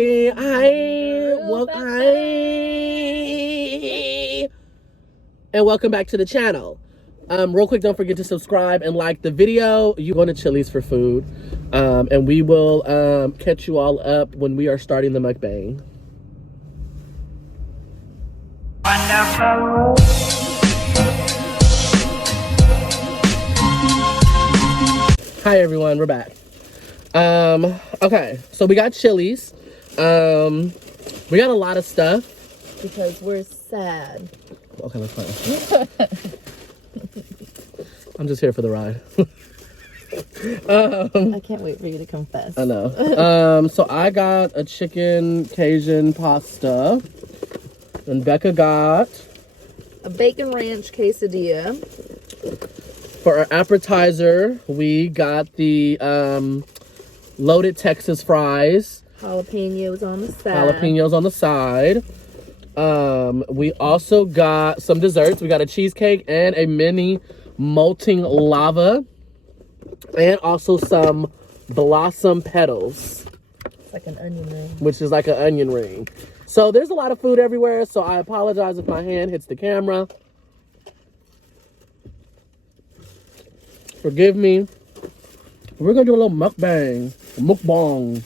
And welcome back to the channel. Real quick, don't forget to subscribe and like the video. You going to Chili's for food, and we will catch you all up when we are starting the mukbang. Hi everyone, we're back. Okay, so we got Chili's. We got a lot of stuff because we're sad. Okay, let's play. I'm just here for the ride. I can't wait for you to confess. I know. So I got a chicken Cajun pasta, and Becca got a bacon ranch quesadilla. For our appetizer, we got the loaded Texas fries. Jalapenos on the side. We also got some desserts. We got a cheesecake and a mini molting lava. And also some blossom petals. It's like an onion ring. Which is like an onion ring. So there's a lot of food everywhere, so I apologize if my hand hits the camera. Forgive me. We're gonna do a little mukbang. Mukbang.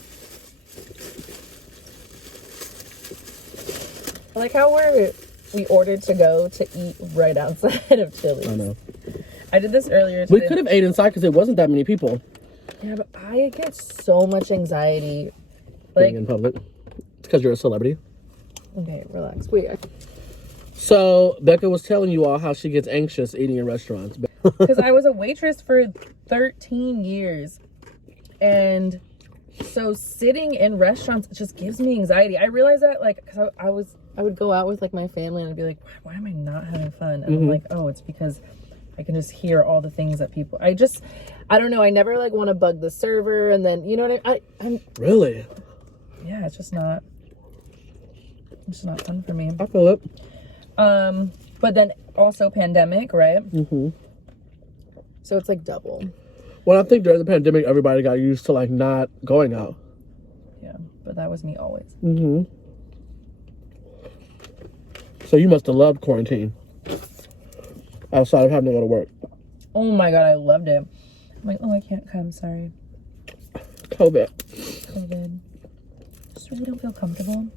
I like how we ordered to go to eat right outside of Chili's. I know. I did this earlier today. We could have ate inside because there wasn't that many people. Yeah, but I get so much anxiety. Being in public. It's because you're a celebrity. Okay, relax. Wait. So, Becca was telling you all how she gets anxious eating in restaurants. Because I was a waitress for 13 years. And so sitting in restaurants just gives me anxiety. I realized that, like, because I would go out with, like, my family and I'd be like, why am I not having fun? And I'm like, oh, it's because I can just hear all the things that people... I don't know. I never, like, want to bug the server. And then, you know what I'm... Really? Yeah, it's just not fun for me. I feel it. But then also pandemic, right? Mm-hmm. So it's like double. Well, I think during the pandemic, everybody got used to, like, not going out. Yeah, but that was me always. Mm-hmm. So you must have loved quarantine. Outside of having to go to work. Oh my God, I loved it. I'm like, oh, I can't come, sorry. COVID. Just really don't feel comfortable.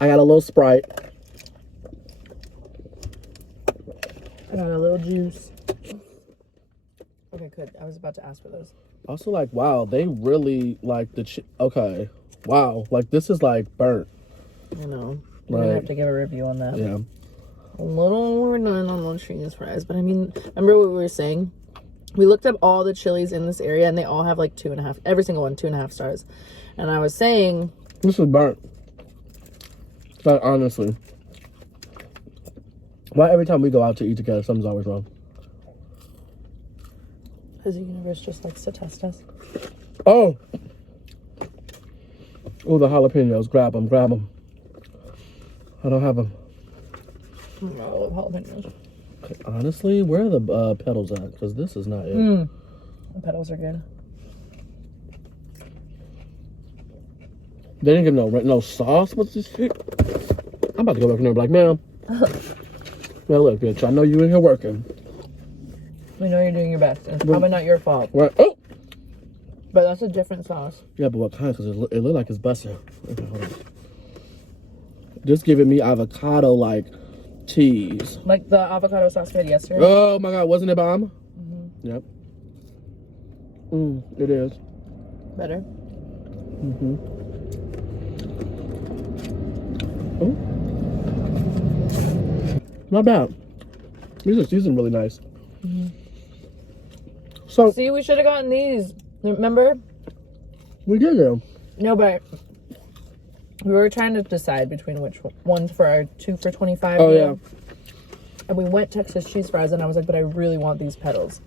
I got a little Sprite. I got a little juice. Okay, good. I was about to ask for those. Also, like, wow, they really like the okay. Wow, like this is like burnt. I know. Right. I'm gonna have to give a review on that. Yeah. A little more none on those cheese fries, but I mean, remember what we were saying? We looked up all the Chili's in this area, and they all have like 2.5. Every single one, 2.5 stars. And I was saying, this is burnt. Like, honestly. Why every time we go out to eat together, something's always wrong? Because the universe just likes to test us. Oh! Oh, the jalapenos. Grab them. I don't have them. I love jalapenos. Okay, honestly, where are the petals at? Because this is not it. The petals are good. They didn't give no sauce. What's this shit? I'm about to go back in there and be like, ma'am. Well, look, bitch, I know you in here working. We know you're doing your best. It's probably not your fault. Right. Oh! But that's a different sauce. Yeah, but what kind? Because it looked like it's busting. Okay, hold on. Just giving me avocado like cheese. Like the avocado sauce we had yesterday. Oh my God, wasn't it bomb? Mm-hmm. Yep. It is. Better. Mm-hmm. Oh. Not bad. These are seasoned really nice. Mm-hmm. So see, we should have gotten these. Remember? We did them. No, but we were trying to decide between which ones for our 2 for $25. Oh yeah. And we went Texas cheese fries, and I was like, but I really want these petals.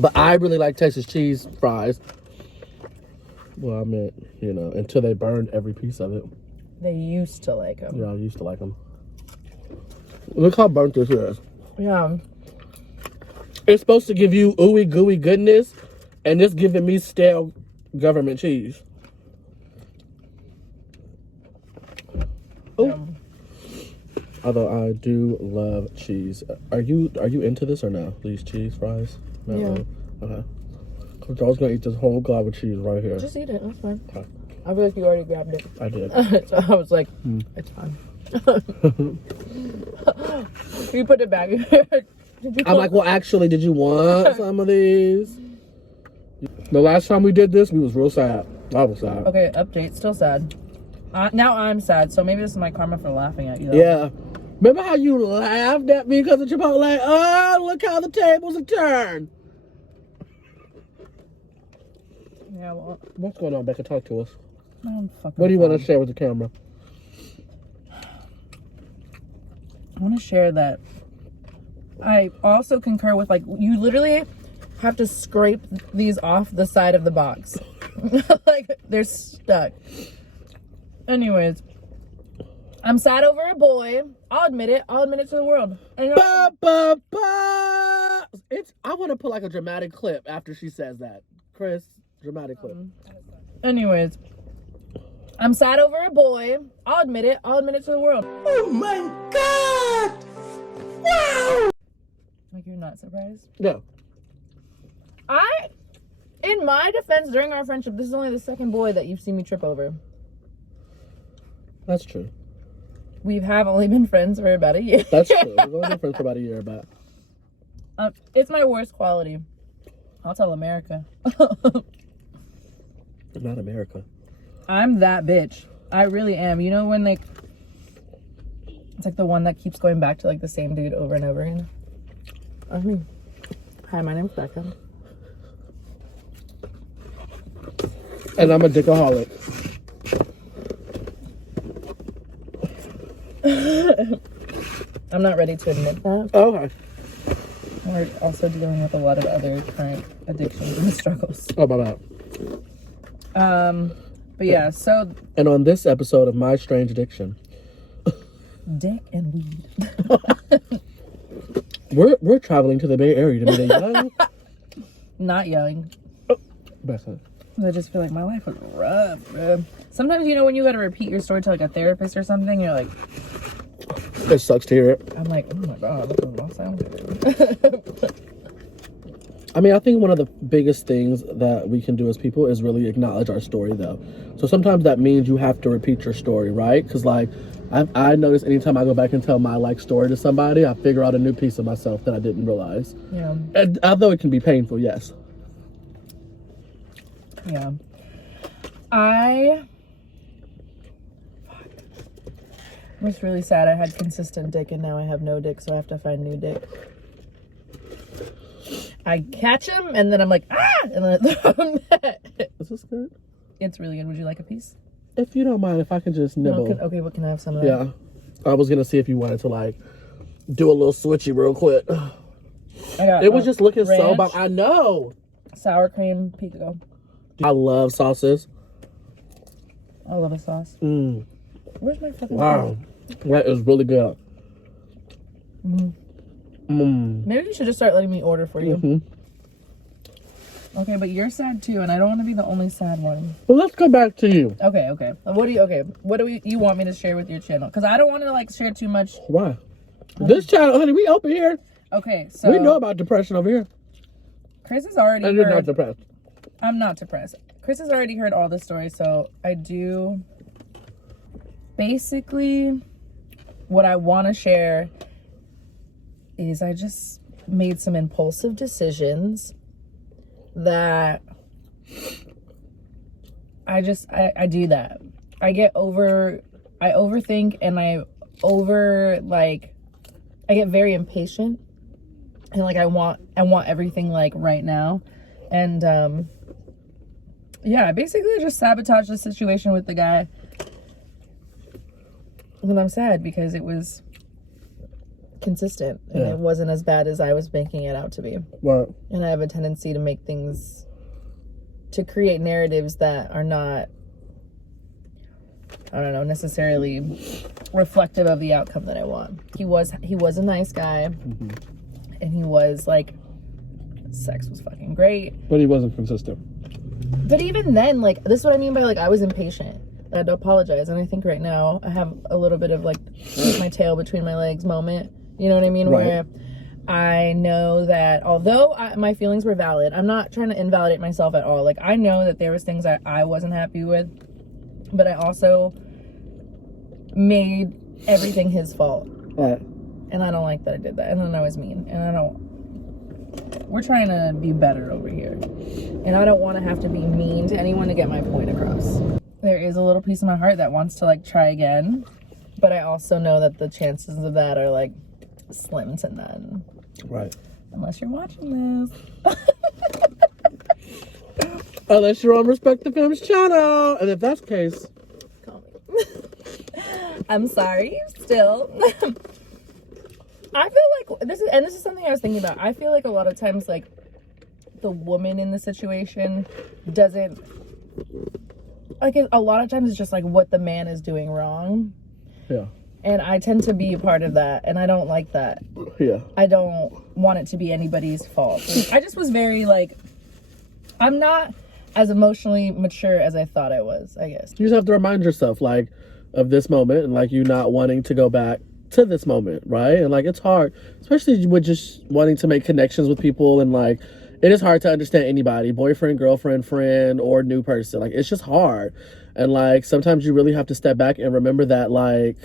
But I really like Texas cheese fries. Well, I meant, you know, until they burned every piece of it. They used to like them. Yeah, I used to like them. Look how burnt this is. Yeah. It's supposed to give you ooey gooey goodness, and it's giving me stale government cheese. Oh. Although I do love cheese. Are you into this or no? These cheese fries? No. Yeah. Okay. Cause I was gonna eat this whole glob of cheese right here. Just eat it. That's fine. Okay. I feel like you already grabbed it. I did. So I was like, it's fine. You put it back. I'm like, well, actually, did you want some of these? The last time we did this, we was real sad. I was sad. Okay, update. Still sad. Now I'm sad, so maybe this is my karma for laughing at you. Though. Yeah. Remember how you laughed at me because of Chipotle? Oh, look how the tables have turned. Yeah, well. What's going on, Becca? Talk to us. What do you want to share with the camera? I want to share that I also concur with, like, you literally have to scrape these off the side of the box. Like, they're stuck. Anyways, I'm sad over a boy. I'll admit it. I'll admit it to the world. And Ba, ba, ba. I want to put like a dramatic clip after she says that. Chris, dramatic clip. Anyways, I'm sad over a boy. I'll admit it. I'll admit it to the world. Oh my God! Wow! Like, you're not surprised? No. In my defense, during our friendship, this is only the second boy that you've seen me trip over. That's true. We have only been friends for about a year. That's true. We've only been friends for about a year, but... It's my worst quality. I'll tell America. Not America. I'm that bitch. I really am. You know when, like... It's like the one that keeps going back to, like, the same dude over and over again. That's me. Hi, my name's Becca. And I'm a dickaholic. I'm not ready to admit that. Okay. We're also dealing with a lot of other current addictions and struggles. Oh, my bad. But yeah, so... And on this episode of My Strange Addiction... Dick and weed. We're traveling to the Bay Area to meet a young... Not young. Becca. I just feel like my life was rough, bro. Sometimes, you know, when you gotta repeat your story to, like, a therapist or something, you're like... It sucks to hear it. I'm like, oh my God, look at my sound. I mean, I think one of the biggest things that we can do as people is really acknowledge our story, though. So sometimes that means you have to repeat your story, right? Because, like, I notice anytime I go back and tell my, like, story to somebody, I figure out a new piece of myself that I didn't realize. Yeah. And, although it can be painful, yes. Yeah. I was really sad. I had consistent dick and now I have no dick, so I have to find new dick. I catch him and then I'm like, ah! And then I throw him back. Is this good? It's really good. Would you like a piece? If you don't mind, if I can just nibble. No, okay, but can I have some of that? Yeah. I was going to see if you wanted to, like, do a little switchy real quick. It was just looking so bad. I know. Sour cream, pico. I love sauces. I love a sauce. Mm. Where's my fucking Wow. That is really good. Maybe you should just start letting me order for you. Mm-hmm. Okay, but you're sad too, and I don't want to be the only sad one. Well, let's go back to you. Okay. What do you want me to share with your channel? Because I don't want to, like, share too much. Why? This channel, honey, we open here. Okay, so we know about depression over here. Chris has already and heard. You're not depressed. I'm not depressed. Chris has already heard all the stories, so I do. Basically, what I want to share is I just made some impulsive decisions that I do that. I overthink and I get very impatient and, like, I want everything, like, right now. And yeah, I basically just sabotaged the situation with the guy. And I'm sad because it was consistent and it wasn't as bad as I was making it out to be. What? And I have a tendency to create narratives that are not, I don't know, necessarily reflective of the outcome that I want. He was a nice guy, and he was, like, sex was fucking great. But he wasn't consistent. But even then, like, this is what I mean by, like, I was impatient. I had to apologize. And I think right now I have a little bit of, like, my tail between my legs moment. You know what I mean? Right. Where I know that although my feelings were valid, I'm not trying to invalidate myself at all. Like, I know that there was things that I wasn't happy with. But I also made everything his fault. Right. And I don't like that I did that. And then I was mean. And I don't... We're trying to be better over here. And I don't want to have to be mean to anyone to get my point across. There is a little piece of my heart that wants to, like, try again. But I also know that the chances of that are, like, slim to none. Right. Unless you're watching this. Unless you're on Respect the Films channel. And if that's the case... Call me. I'm sorry, still. I feel like this is something I was thinking about. I feel like a lot of times, like, the woman in the situation doesn't, like, a lot of times it's just like what the man is doing wrong. Yeah. And I tend to be a part of that, and I don't like that. Yeah. I don't want it to be anybody's fault. I just was very, like, I'm not as emotionally mature as I thought I was, I guess. You just have to remind yourself, like, of this moment, and, like, you not wanting to go back to this moment, right? And, like, it's hard, especially with just wanting to make connections with people, and, like, it is hard to understand anybody, boyfriend, girlfriend, friend, or new person. Like, it's just hard. And, like, sometimes you really have to step back and remember that, like,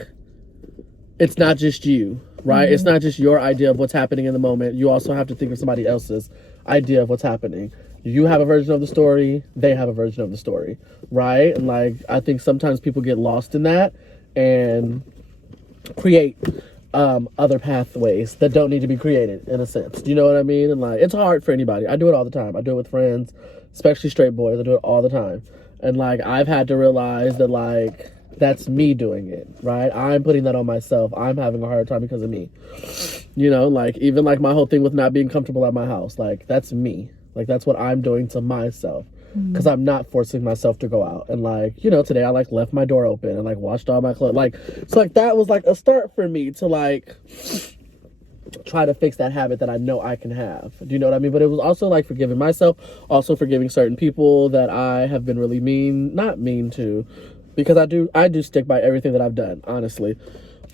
it's not just you, right? Mm-hmm. It's not just your idea of what's happening in the moment. You also have to think of somebody else's idea of what's happening. You have a version of the story, they have a version of the story, right? And, like, I think sometimes people get lost in that and create other pathways that don't need to be created, in a sense. Do you know what I mean? And, like, it's hard for anybody. I do it all the time. I do it with friends, especially straight boys. I do it all the time. And, like, I've had to realize that, like, that's me doing it, right? I'm putting that on myself. I'm having a hard time because of me. You know, like, even, like, my whole thing with not being comfortable at my house, like, that's me. Like, that's what I'm doing to myself. Because I'm not forcing myself to go out. And, like, you know, today I, like, left my door open and, like, washed all my clothes. Like, so, like, that was, like, a start for me to, like, try to fix that habit that I know I can have. Do you know what I mean? But it was also, like, forgiving myself. Also forgiving certain people that I have been really not mean to. Because I do stick by everything that I've done, honestly.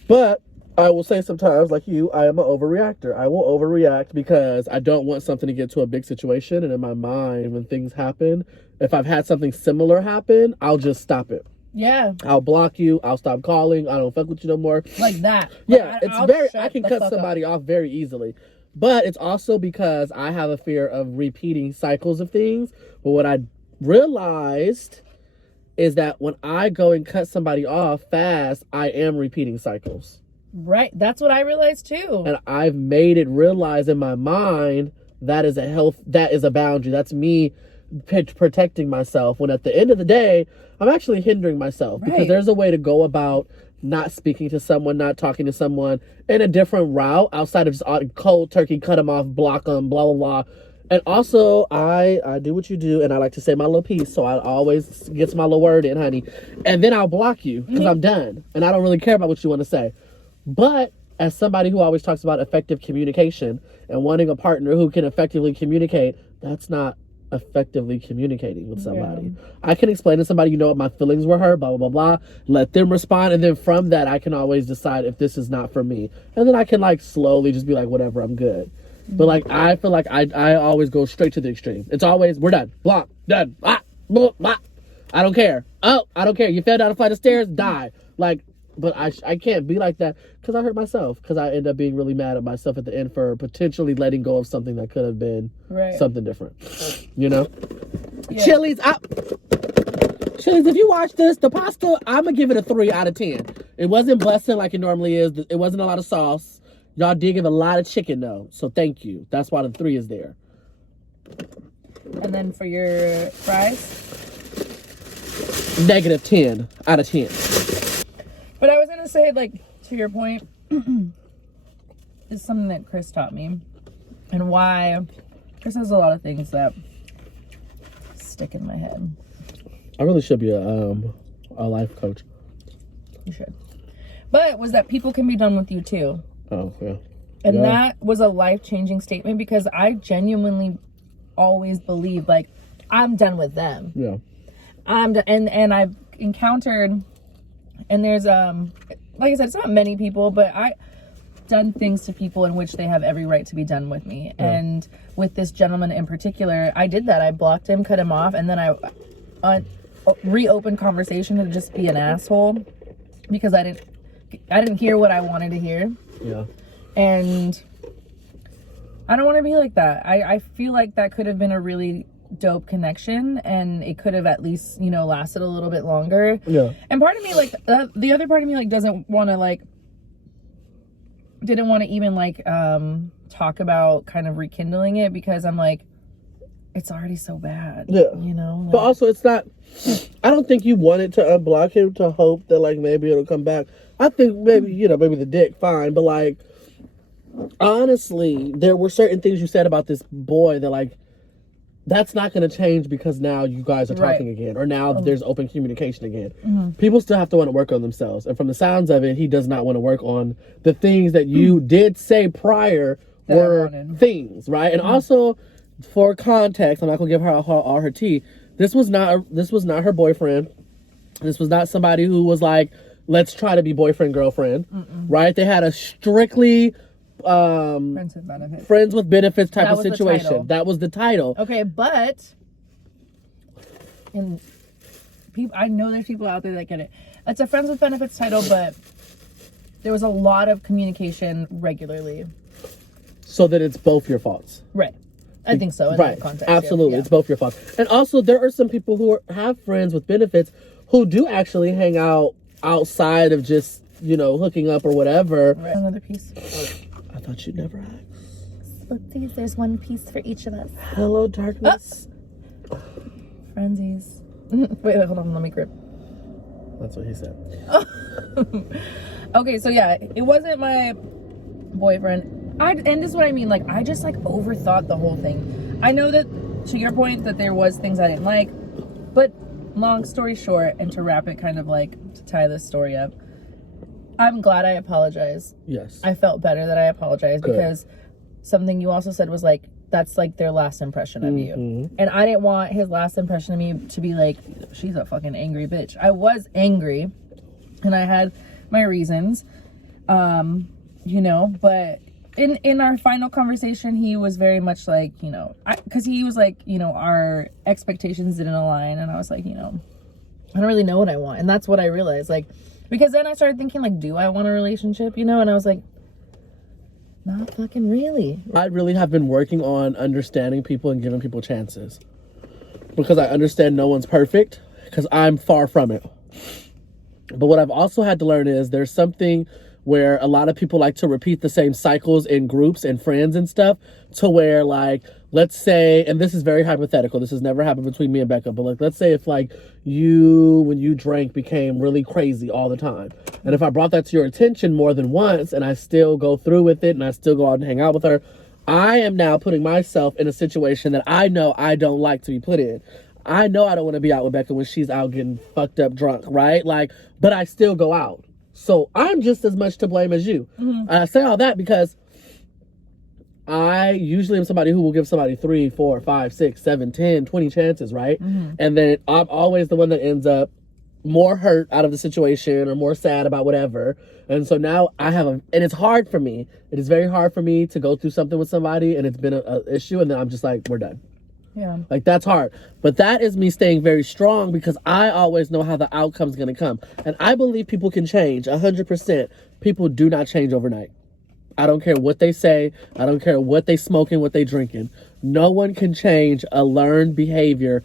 But I will say sometimes, like you, I am an overreactor. I will overreact because I don't want something to get to a big situation. And in my mind, when things happen, if I've had something similar happen, I'll just stop it. Yeah. I'll block you. I'll stop calling. I don't fuck with you no more. Like that. Yeah, I can cut somebody off very easily. But it's also because I have a fear of repeating cycles of things. But what I realized is that when I go and cut somebody off fast, I am repeating cycles. Right. That's what I realized too. And I've made it realize in my mind that is a boundary. That's me protecting myself, when at the end of the day, I'm actually hindering myself. Right. Because there's a way to go about not speaking to someone, not talking to someone in a different route outside of just cold turkey, cut them off, block them, blah, blah, blah. And also, I do what you do, and I like to say my little piece, so I always get my little word in, honey. And then I'll block you, because I'm done. And I don't really care about what you want to say. But as somebody who always talks about effective communication and wanting a partner who can effectively communicate, that's not effectively communicating with somebody. Yeah. I can explain to somebody, you know what, my feelings were hurt, blah, blah, blah, blah. Let them respond. And then from that, I can always decide if this is not for me. And then I can, like, slowly just be like, whatever, I'm good. But, like, I feel like I always go straight to the extreme. It's always, we're done. Block. Done. Ah, blah, blah. I don't care. Oh, I don't care. You fell down a flight of stairs, die. Like, but I can't be like that because I hurt myself. Because I end up being really mad at myself at the end for potentially letting go of something that could have been something different. You know? Yeah. Chili's up. Chili's, if you watch this, the pasta, I'm going to give it a 3 out of 10. It wasn't busting like it normally is. It wasn't a lot of sauce. Y'all did give a lot of chicken, though. So thank you. That's why the 3 is there. And then for your fries? Negative 10 out of 10. But I was going to say, like, to your point, is something that Chris taught me. And why Chris has a lot of things that stick in my head. I really should be a life coach. You should. But was that people can be done with you, too. Oh, yeah. And that was a life-changing statement because I genuinely always believed, like, I'm done with them. Yeah. I'm done. And I've encountered, and there's, like I said, it's not many people, but I've done things to people in which they have every right to be done with me. Yeah. And with this gentleman in particular, I did that. I blocked him, cut him off, and then I reopened conversation to just be an asshole because I didn't hear what I wanted to hear. Yeah. And I don't want to be like that. I feel like that could have been a really dope connection, and it could have at least, you know, lasted a little bit longer. Yeah. And part of me, like, the other part of me, like, didn't want to even, like, talk about kind of rekindling it because I'm like, it's already so bad. Yeah. You know? Like, but also, it's not, I don't think you wanted to unblock him to hope that, like, maybe it'll come back. I think maybe, you know, maybe the dick, fine, but, like, honestly, there were certain things you said about this boy that, like, that's not going to change because now you guys are talking again, or now there's open communication again. Mm-hmm. People still have to want to work on themselves. And from the sounds of it, he does not want to work on the things that you did say prior that were things, right? And also, for context, I'm not going to give her all her tea. This was not her boyfriend. This was not somebody who was like, let's try to be boyfriend, girlfriend, right? They had a strictly friends with benefits type of situation. That was the title. Okay, but I know there's people out there that get it. It's a friends with benefits title, but there was a lot of communication regularly. So that it's both your faults. Right. I think so. In that context, absolutely. Yeah. It's both your faults. And also, there are some people who have friends with benefits who do actually hang out outside of just, you know, hooking up or whatever. Right. Another piece. I thought you'd never ask. Look, there's one piece for each of us. Hello, darkness. Frenzies. Wait, hold on. Let me grip. That's what he said. Okay, so yeah, it wasn't my boyfriend. And this is what I mean. Like, I just, like, overthought the whole thing. I know that, to your point, that there was things I didn't like. But long story short, and to wrap it kind of, like, to tie this story up, I'm glad I apologized. Yes. I felt better that I apologized. Good. Because something you also said was, like, that's, like, their last impression of you. And I didn't want his last impression of me to be, like, she's a fucking angry bitch. I was angry, and I had my reasons, you know, but in our final conversation, he was very much like, you know, because he was like, you know, our expectations didn't align, and I was like, you know, I don't really know what I want. And that's what I realized, like, because then I started thinking, like, do I want a relationship, you know? And I was like, not fucking really. I really have been working on understanding people and giving people chances, because I understand no one's perfect, because I'm far from it. But what I've also had to learn is there's something where a lot of people like to repeat the same cycles in groups and friends and stuff, to where, like, let's say, and this is very hypothetical, this has never happened between me and Becca, but, like, let's say if, like, you, when you drank, became really crazy all the time. And if I brought that to your attention more than once, and I still go through with it, and I still go out and hang out with her, I am now putting myself in a situation that I know I don't like to be put in. I know I don't want to be out with Becca when she's out getting fucked up drunk, right? Like, but I still go out. So I'm just as much to blame as you. I say all that because I usually am somebody who will give somebody 3, 4, 5, 6, 7, 10, 20 chances, right? And then I'm always the one that ends up more hurt out of the situation or more sad about whatever. And so now and it's hard for me. It is very hard for me to go through something with somebody and it's been an issue, and then I'm just like, we're done. Yeah. Like, that's hard. But that is me staying very strong, because I always know how the outcome's going to come. And I believe people can change 100%. People do not change overnight. I don't care what they say. I don't care what they smoking, what they drinking. No one can change a learned behavior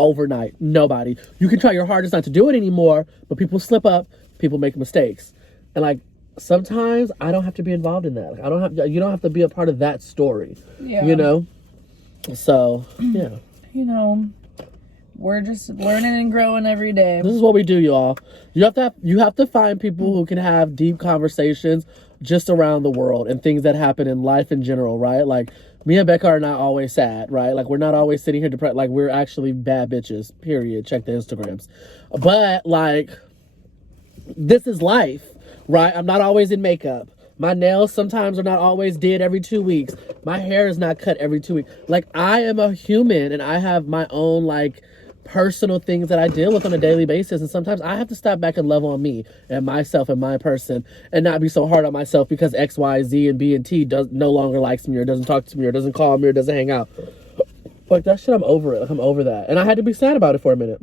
overnight. Nobody. You can try your hardest not to do it anymore, but people slip up. People make mistakes. And, like, sometimes I don't have to be involved in that. Like, you don't have to be a part of that story. Yeah. You know? So, yeah. You know, we're just learning and growing every day. This is what we do, y'all. You have to find people who can have deep conversations just around the world and things that happen in life in general, right? Like, me and Becca are not always sad, right? Like, we're not always sitting here depressed. Like, we're actually bad bitches, period. Check the Instagrams. But, like, this is life, right? I'm not always in makeup. My nails sometimes are not always did every 2 weeks. My hair is not cut every 2 weeks. Like, I am a human and I have my own, like, personal things that I deal with on a daily basis. And sometimes I have to stop back and love on me and myself and my person and not be so hard on myself because X, Y, Z, and B, and T no longer likes me or doesn't talk to me or doesn't call me or doesn't hang out. Like, that shit, I'm over it. I'm over that. And I had to be sad about it for a minute.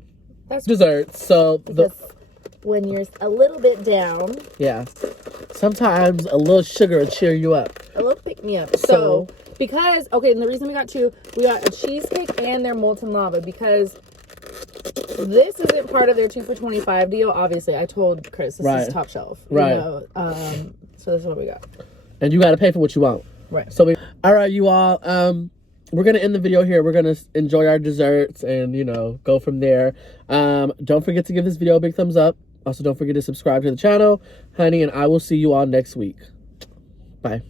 That's desserts. So when you're a little bit down, yeah, sometimes a little sugar will cheer you up. A little pick me up. So because and the reason we got a cheesecake and their molten lava because this isn't part of their 2 for $25 deal. Obviously, I told Chris this is top shelf. Right. You know, so this is what we got. And you got to pay for what you want. Right. So all right, you all. We're gonna end the video here. We're gonna enjoy our desserts and go from there. Don't forget to give this video a big thumbs up. Also, don't forget to subscribe to the channel, honey. And I will see you all next week. Bye.